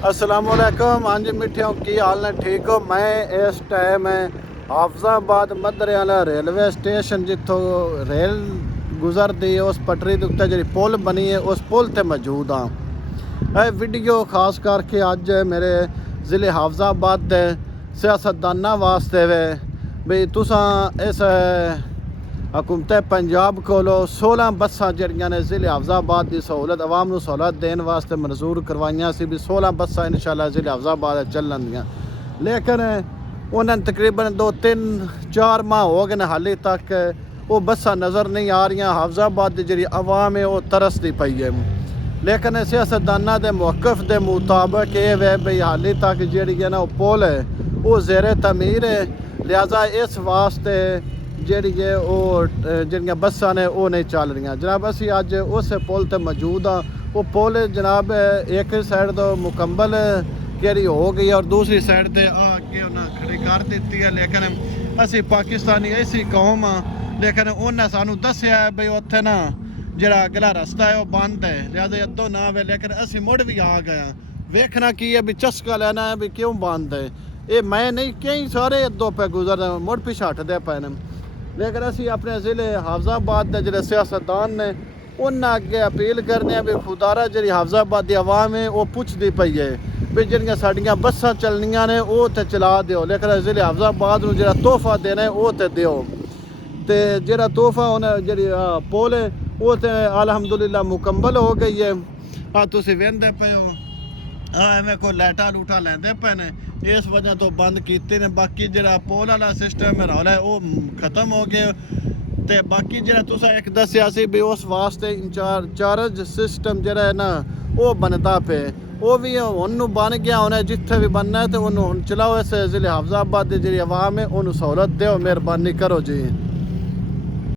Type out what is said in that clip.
अस्सलामुअलैकुम। हाँ जी मिठियों की हाल ने ठीक हो। मैं इस टाइम हाफजाबाद मदरे वाला रेलवे स्टेशन जितों रेल गुजरती है उस पटरी के उत्ते जी पुल बनी है उस पुल ते मौजूद हाँ। यह वीडियो खास करके अज मेरे ज़िले हाफजाबाद के सियासतदाना वास्ते वे भी तुसां इस हुकूमत पंजाब कोलों 16 बसां जड़ियां ने ज़िले हाफजाबाद की सहूलत आवाम को सहूलत देने वास्ते मंजूर करवाइयां सी भी 16 बसां इंशाअल्लाह ज़िले हाफजाबाद चलनियां, लेकिन उन्होंने तकरीबन 2-3-4 माह हो गए हाले तक वो बसां नज़र नहीं आ रही। हाफजाबाद की जी आवाम है वो तरसती पई है, लेकिन सियासतदाना के मौकफ के मुताबिक ये वे भाई हाले तक जी है ना पुल है वो ज़ेरे तमीर है, लिहाजा इस वास्ते जी है वो जड़ियाँ बसां ने वो नहीं चल रही। जनाब असी अज उस पुल ते मौजूद हाँ। वो पुल जनाब एक साइड तो मुकम्मल जी हो गई और दूसरी साइड ते आके उन्हें खड़ी कर दी है, लेकिन असी पाकिस्तानी ऐसी कौम हाँ, लेकिन उन्हें सानू दसिया है भाई उत्थे ना जरा अगला रस्ता है वो बंद है, लिहाजा अद्दों ना वे, लेकिन असी मुड़ भी आ गए वेखना की है भी चस्का लेना है भी क्यों बंद है। ये मैं नहीं कई सारे अद्दों पे गुजर मुड़ पिछे हटते पे ने, लेकिन असी अपने ज़िले हाफजाबाद के जो सियासतदान ने उन्हें अगे अपील करने भी खुदारा जी हाफजाबाद की आवाम है वो पुछती पई है भी जिहड़ियां साडियां बसां चलनियां ने वो तो चला दिओ, लेकिन ज़िले हाफजाबाद नूं जिहड़ा तोहफा देना है वो तो दिओ। तो जिहड़ा तोहफा उन्हें जी पुल है वो तो अलहमदुलिल्लाह मुकम्मल हो गई है। तुसीं वेंदे पे हो एवें कोई लाइटा लूटा लेंदे पे ने इस वजह तो बंद कीते ने। बाकी जो पुल वाला सिस्टम रौला है वो खत्म हो गया। तो बाकी जो तुसा एक दसिया सी भी उस वास्ते इंचार्ज सिस्टम जरा है ना वो बनता पे वो भी हुण बन गया, उन्हें जिथे भी बनना है तो उन्होंने चलाओ। इस ज़िले हाफजाबाद की जी आवाम है उन्होंने सहूलत दो, मेहरबानी करो जी।